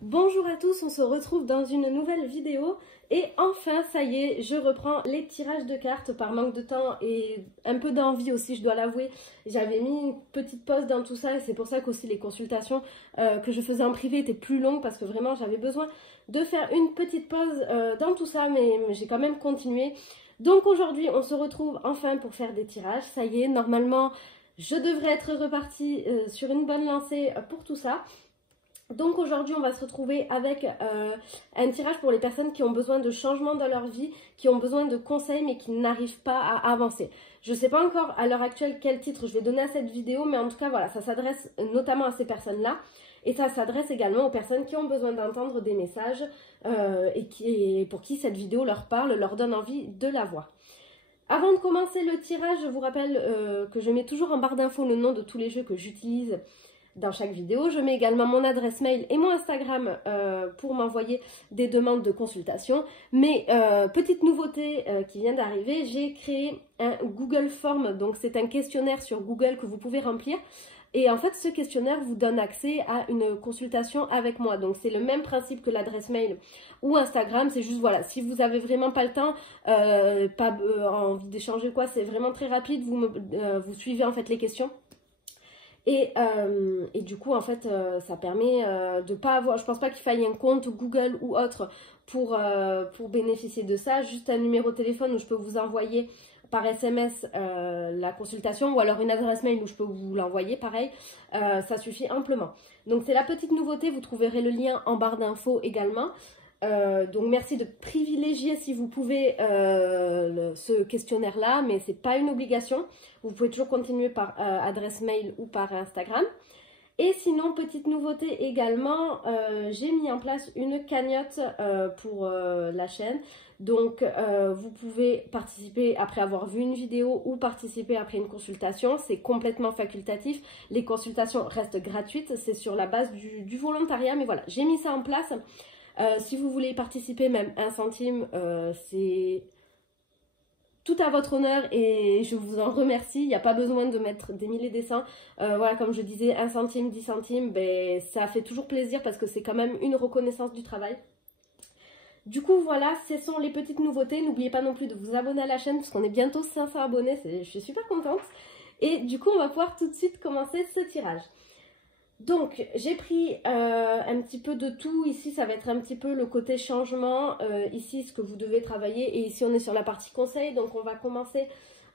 Bonjour à tous, on se retrouve dans une nouvelle vidéo et enfin ça y est, je reprends les tirages de cartes par manque de temps et un peu d'envie aussi, je dois l'avouer. J'avais mis une petite pause dans tout ça et c'est pour ça qu'aussi les consultations que je faisais en privé étaient plus longues parce que vraiment j'avais besoin de faire une petite pause dans tout ça, mais j'ai quand même continué. Donc aujourd'hui on se retrouve enfin pour faire des tirages, ça y est, normalement je devrais être repartie sur une bonne lancée pour tout ça. Donc aujourd'hui on va se retrouver avec un tirage pour les personnes qui ont besoin de changements dans leur vie, qui ont besoin de conseils mais qui n'arrivent pas à avancer. Je ne sais pas encore à l'heure actuelle quel titre je vais donner à cette vidéo, mais en tout cas voilà, ça s'adresse notamment à ces personnes-là. Et ça s'adresse également aux personnes qui ont besoin d'entendre des messages et pour qui cette vidéo leur parle, leur donne envie de la voir. Avant de commencer le tirage, je vous rappelle que je mets toujours en barre d'infos le nom de tous les jeux que j'utilise dans chaque vidéo. Je mets également mon adresse mail et mon Instagram pour m'envoyer des demandes de consultation. Mais petite nouveauté qui vient d'arriver, j'ai créé un Google Form. Donc c'est un questionnaire sur Google que vous pouvez remplir. Et en fait, ce questionnaire vous donne accès à une consultation avec moi. Donc, c'est le même principe que l'adresse mail ou Instagram. C'est juste, voilà, si vous avez vraiment pas le temps, pas envie d'échanger quoi, c'est vraiment très rapide. Vous suivez en fait les questions. Et du coup, en fait, ça permet de pas avoir, je pense pas qu'il faille un compte Google ou autre pour bénéficier de ça. Juste un numéro de téléphone où je peux vous envoyer par SMS la consultation ou alors une adresse mail où je peux vous l'envoyer, pareil, ça suffit amplement. Donc c'est la petite nouveauté, vous trouverez le lien en barre d'infos également. Donc merci de privilégier si vous pouvez ce questionnaire là, mais c'est pas une obligation. Vous pouvez toujours continuer par adresse mail ou par Instagram. Et sinon, petite nouveauté également, j'ai mis en place une cagnotte pour la chaîne. Donc vous pouvez participer après avoir vu une vidéo ou participer après une consultation. C'est complètement facultatif. Les consultations restent gratuites. C'est sur la base du volontariat. Mais voilà, j'ai mis ça en place. Si vous voulez participer, même 1 centime, c'est tout à votre honneur et je vous en remercie. Il n'y a pas besoin de mettre des milliers et des cents. Voilà, comme je disais, 1 centime, 10 centimes, ben, ça fait toujours plaisir parce que c'est quand même une reconnaissance du travail. Du coup, voilà, ce sont les petites nouveautés. N'oubliez pas non plus de vous abonner à la chaîne parce qu'on est bientôt 500 abonnés. Je suis super contente. Et du coup, on va pouvoir tout de suite commencer ce tirage. Donc, j'ai pris un petit peu de tout. Ici, ça va être un petit peu le côté changement. Ici, ce que vous devez travailler. Et ici, on est sur la partie conseil. Donc, on va commencer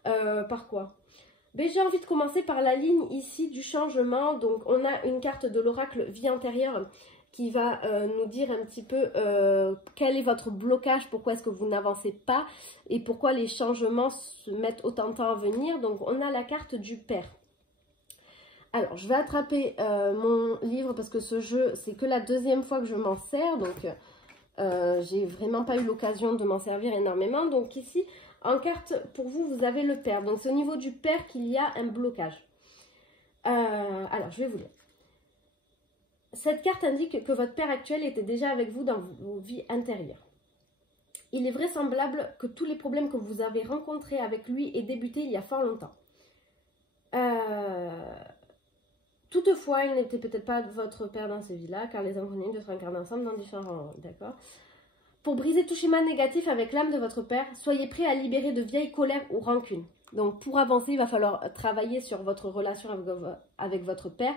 par quoi? Ben, j'ai envie de commencer par la ligne ici du changement. Donc, on a une carte de l'oracle vie intérieure qui va nous dire un petit peu quel est votre blocage, pourquoi est-ce que vous n'avancez pas et pourquoi les changements se mettent autant de temps à venir. Donc, on a la carte du père. Alors, je vais attraper mon livre parce que ce jeu, c'est que la deuxième fois que je m'en sers. Donc, j'ai vraiment pas eu l'occasion de m'en servir énormément. Donc ici, en carte, pour vous, vous avez le père. Donc, c'est au niveau du père qu'il y a un blocage. Alors, je vais vous lire. Cette carte indique que votre père actuel était déjà avec vous dans vos vies intérieures. Il est vraisemblable que tous les problèmes que vous avez rencontrés avec lui aient débuté il y a fort longtemps. Toutefois, il n'était peut-être pas votre père dans ces vies-là, car les inconnus de se réincarnent ensemble dans différents... D'accord. Pour briser tout schéma négatif avec l'âme de votre père, soyez prêt à libérer de vieilles colères ou rancunes. Donc, pour avancer, il va falloir travailler sur votre relation avec votre père,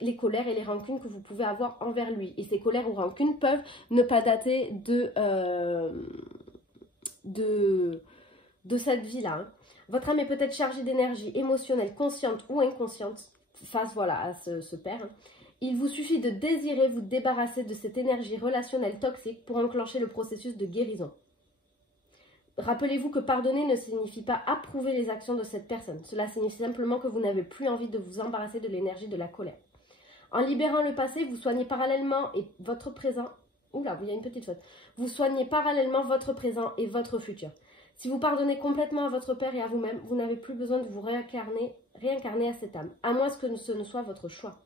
les colères et les rancunes que vous pouvez avoir envers lui. Et ces colères ou rancunes peuvent ne pas dater de cette vie-là. Hein. Votre âme est peut-être chargée d'énergie émotionnelle, consciente ou inconsciente, face voilà, à ce père. Il vous suffit de désirer vous débarrasser de cette énergie relationnelle toxique pour enclencher le processus de guérison. Rappelez-vous que pardonner ne signifie pas approuver les actions de cette personne. Cela signifie simplement que vous n'avez plus envie de vous embarrasser de l'énergie de la colère. En libérant le passé, vous soignez parallèlement et votre présent... Oula, il y a une petite faute. Vous soignez parallèlement votre présent et votre futur. Si vous pardonnez complètement à votre père et à vous-même, vous n'avez plus besoin de vous réincarner à cette âme, à moins que ce ne soit votre choix.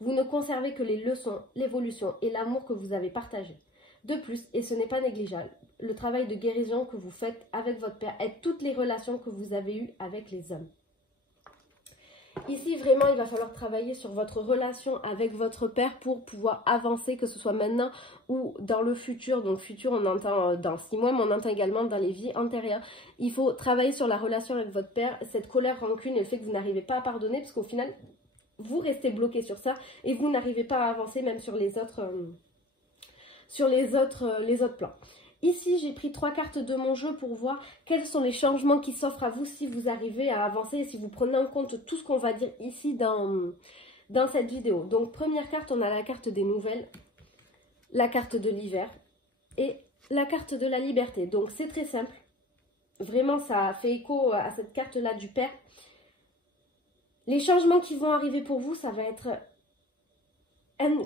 Vous ne conservez que les leçons, l'évolution et l'amour que vous avez partagés. De plus, et ce n'est pas négligeable, le travail de guérison que vous faites avec votre père aide toutes les relations que vous avez eues avec les hommes. Ici, vraiment, il va falloir travailler sur votre relation avec votre père pour pouvoir avancer, que ce soit maintenant ou dans le futur. Donc, futur, on entend dans 6 mois, mais on entend également dans les vies antérieures. Il faut travailler sur la relation avec votre père, cette colère, rancune et le fait que vous n'arrivez pas à pardonner, parce qu'au final, vous restez bloqué sur ça et vous n'arrivez pas à avancer même sur les autres, les autres plans. Ici, j'ai pris 3 cartes de mon jeu pour voir quels sont les changements qui s'offrent à vous si vous arrivez à avancer et si vous prenez en compte tout ce qu'on va dire ici dans cette vidéo. Donc, première carte, on a la carte des nouvelles, la carte de l'hiver et la carte de la liberté. Donc, c'est très simple. Vraiment, ça fait écho à cette carte-là du père. Les changements qui vont arriver pour vous, ça va être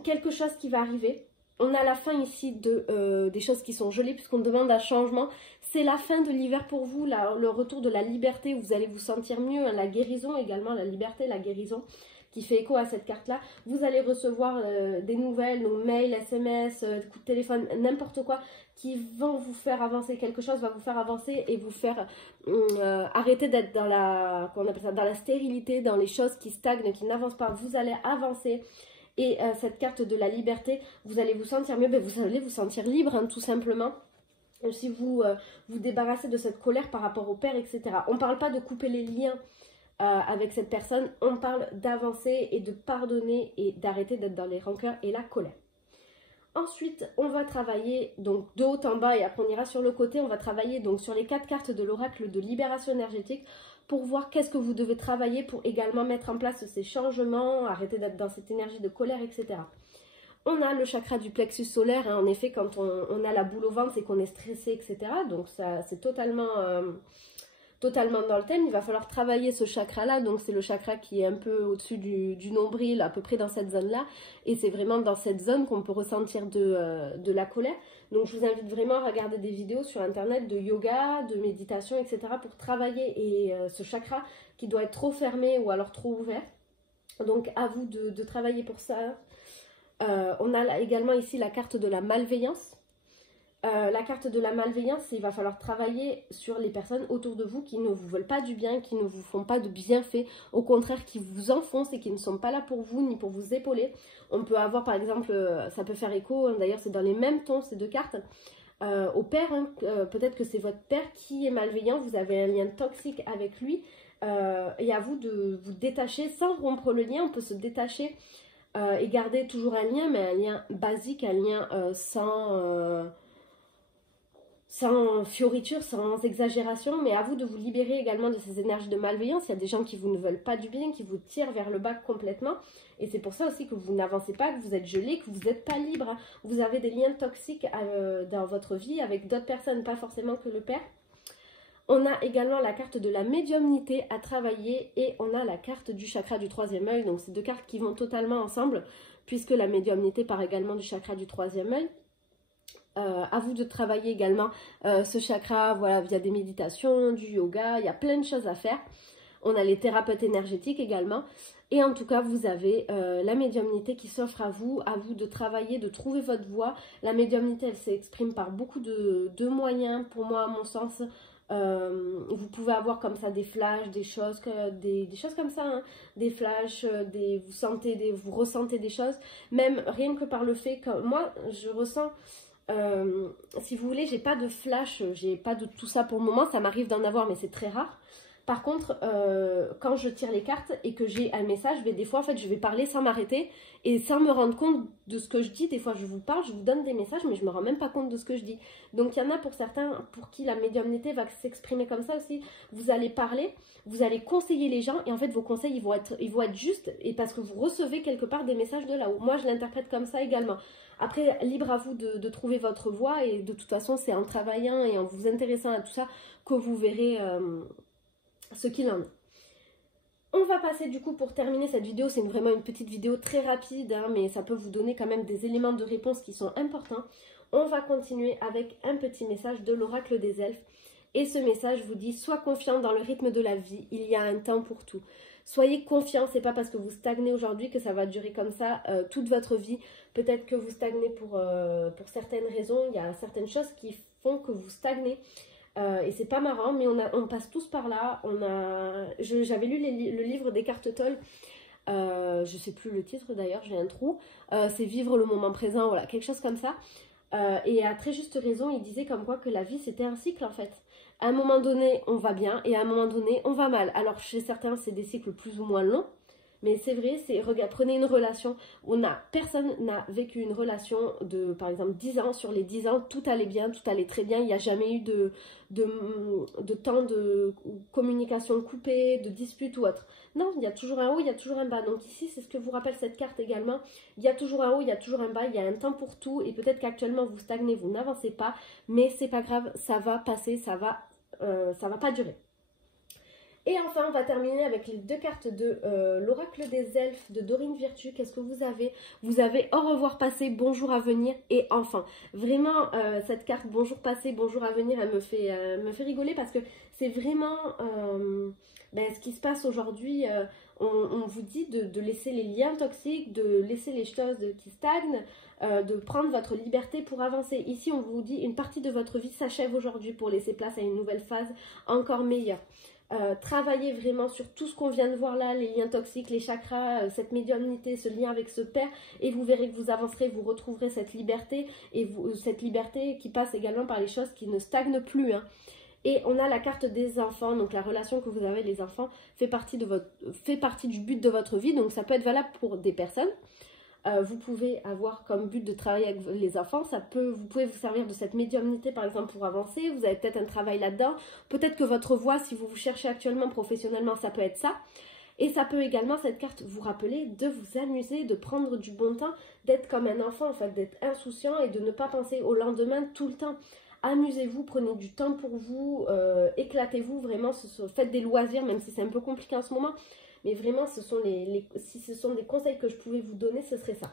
quelque chose qui va arriver. On a la fin ici des choses qui sont gelées puisqu'on demande un changement. C'est la fin de l'hiver pour vous, le retour de la liberté où vous allez vous sentir mieux. La guérison également, la liberté, la guérison qui fait écho à cette carte-là. Vous allez recevoir des nouvelles, nos mails, SMS, coups de téléphone, n'importe quoi qui vont vous faire avancer. Quelque chose va vous faire avancer et vous faire arrêter d'être dans dans la stérilité, dans les choses qui stagnent, qui n'avancent pas. Vous allez avancer. Et cette carte de la liberté, vous allez vous sentir mieux, vous allez vous sentir libre, hein, tout simplement. Si vous vous débarrassez de cette colère par rapport au père, etc. On ne parle pas de couper les liens avec cette personne, on parle d'avancer et de pardonner et d'arrêter d'être dans les rancœurs et la colère. Ensuite, on va travailler donc de haut en bas et après on ira sur le côté. On va travailler donc sur les 4 cartes de l'oracle de libération énergétique pour voir qu'est-ce que vous devez travailler pour également mettre en place ces changements, arrêter d'être dans cette énergie de colère, etc. On a le chakra du plexus solaire, hein, en effet, quand on a la boule au ventre, c'est qu'on est stressé, etc. Donc ça, c'est totalement dans le thème. Il va falloir travailler ce chakra-là, donc c'est le chakra qui est un peu au-dessus du nombril, à peu près dans cette zone-là. Et c'est vraiment dans cette zone qu'on peut ressentir de la colère. Donc je vous invite vraiment à regarder des vidéos sur internet de yoga, de méditation, etc. pour travailler ce chakra qui doit être trop fermé ou alors trop ouvert. Donc à vous de travailler pour ça. On a également ici la carte de la malveillance. La carte de la malveillance, il va falloir travailler sur les personnes autour de vous qui ne vous veulent pas du bien, qui ne vous font pas de bienfaits, au contraire qui vous enfoncent et qui ne sont pas là pour vous ni pour vous épauler. On peut avoir par exemple, ça peut faire écho, hein, d'ailleurs c'est dans les mêmes tons ces 2 cartes, au père, hein, peut-être que c'est votre père qui est malveillant, vous avez un lien toxique avec lui, et à vous de vous détacher sans rompre le lien. On peut se détacher et garder toujours un lien, mais un lien basique, un lien sans fioriture, sans exagération, mais à vous de vous libérer également de ces énergies de malveillance. Il y a des gens qui vous ne veulent pas du bien, qui vous tirent vers le bas complètement, et c'est pour ça aussi que vous n'avancez pas, que vous êtes gelé, que vous n'êtes pas libre. Vous avez des liens toxiques dans votre vie avec d'autres personnes, pas forcément que le père. On a également la carte de la médiumnité à travailler et on a la carte du chakra du 3e œil. Donc c'est 2 cartes qui vont totalement ensemble puisque la médiumnité part également du chakra du 3e œil. À vous de travailler également ce chakra, voilà, via des méditations, du yoga, il y a plein de choses à faire. On a les thérapeutes énergétiques également. Et en tout cas, vous avez la médiumnité qui s'offre à vous de travailler, de trouver votre voie. La médiumnité, elle s'exprime par beaucoup de moyens, pour moi, à mon sens. Vous pouvez avoir comme ça des flashs, des choses comme ça, hein, des flashs, vous ressentez des choses, même rien que par le fait que moi, je ressens... si vous voulez, j'ai pas de flash, j'ai pas de tout ça pour le moment, ça m'arrive d'en avoir mais c'est très rare. Par contre, quand je tire les cartes et que j'ai un message, des fois en fait je vais parler sans m'arrêter et sans me rendre compte de ce que je dis. Des fois je vous parle, je vous donne des messages mais je me rends même pas compte de ce que je dis. Donc il y en a pour certains pour qui la médiumnité va s'exprimer comme ça aussi. Vous allez parler, vous allez conseiller les gens et en fait vos conseils ils vont être justes et parce que vous recevez quelque part des messages de là-haut. Moi je l'interprète comme ça également. Après, libre à vous de trouver votre voie et de toute façon c'est en travaillant et en vous intéressant à tout ça que vous verrez ce qu'il en est. On va passer du coup pour terminer cette vidéo, c'est vraiment une petite vidéo très rapide, hein, mais ça peut vous donner quand même des éléments de réponse qui sont importants. On va continuer avec un petit message de l'oracle des elfes. Et ce message vous dit, sois confiant dans le rythme de la vie, il y a un temps pour tout. Soyez confiant, c'est pas parce que vous stagnez aujourd'hui que ça va durer comme ça toute votre vie. Peut-être que vous stagnez pour certaines raisons, il y a certaines choses qui font que vous stagnez. Et c'est pas marrant, mais on passe tous par là. J'avais lu le livre d'Eckhart Tolle. Je sais plus le titre d'ailleurs, j'ai un trou. C'est Vivre le moment présent, voilà, quelque chose comme ça. Et à très juste raison, il disait comme quoi que la vie c'était un cycle en fait. À un moment donné, on va bien et à un moment donné, on va mal. Alors chez certains, c'est des cycles plus ou moins longs. Mais c'est vrai, prenez une relation, personne n'a vécu une relation de, par exemple, 10 ans. Sur les 10 ans, tout allait bien, tout allait très bien. Il n'y a jamais eu de temps de communication coupée, de dispute ou autre. Non, il y a toujours un haut, il y a toujours un bas. Donc ici, c'est ce que vous rappelle cette carte également. Il y a toujours un haut, il y a toujours un bas, il y a un temps pour tout. Et peut-être qu'actuellement, vous stagnez, vous n'avancez pas. Mais c'est pas grave, ça va passer, ça va pas durer. Et enfin, on va terminer avec les 2 cartes de l'oracle des elfes de Dorine Virtue. Qu'est-ce que vous avez? Vous avez au revoir passé, bonjour à venir et enfin. Vraiment, cette carte bonjour passé, bonjour à venir, elle me fait rigoler parce que c'est vraiment ce qui se passe aujourd'hui. On vous dit de laisser les liens toxiques, de laisser les choses qui stagnent, de prendre votre liberté pour avancer. Ici, on vous dit une partie de votre vie s'achève aujourd'hui pour laisser place à une nouvelle phase encore meilleure. Travaillez vraiment sur tout ce qu'on vient de voir là, les liens toxiques, les chakras, cette médiumnité, ce lien avec ce père, et vous verrez que vous avancerez, vous retrouverez cette liberté, et cette liberté qui passe également par les choses qui ne stagnent plus. Hein. Et on a la carte des enfants, donc la relation que vous avez avec les enfants fait partie du but de votre vie, donc ça peut être valable pour des personnes. Vous pouvez avoir comme but de travailler avec les enfants, vous pouvez vous servir de cette médiumnité par exemple pour avancer, vous avez peut-être un travail là-dedans, peut-être que votre voie, si vous vous cherchez actuellement professionnellement, ça peut être ça, et ça peut également, cette carte, vous rappeler de vous amuser, de prendre du bon temps, d'être comme un enfant en fait, d'être insouciant et de ne pas penser au lendemain tout le temps. Amusez-vous, prenez du temps pour vous, éclatez-vous vraiment, faites des loisirs, même si c'est un peu compliqué en ce moment. Mais vraiment, si ce sont des conseils que je pouvais vous donner, ce serait ça.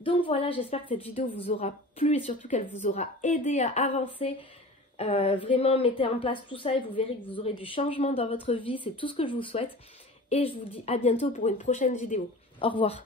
Donc voilà, j'espère que cette vidéo vous aura plu et surtout qu'elle vous aura aidé à avancer. Vraiment, mettez en place tout ça et vous verrez que vous aurez du changement dans votre vie. C'est tout ce que je vous souhaite. Et je vous dis à bientôt pour une prochaine vidéo. Au revoir.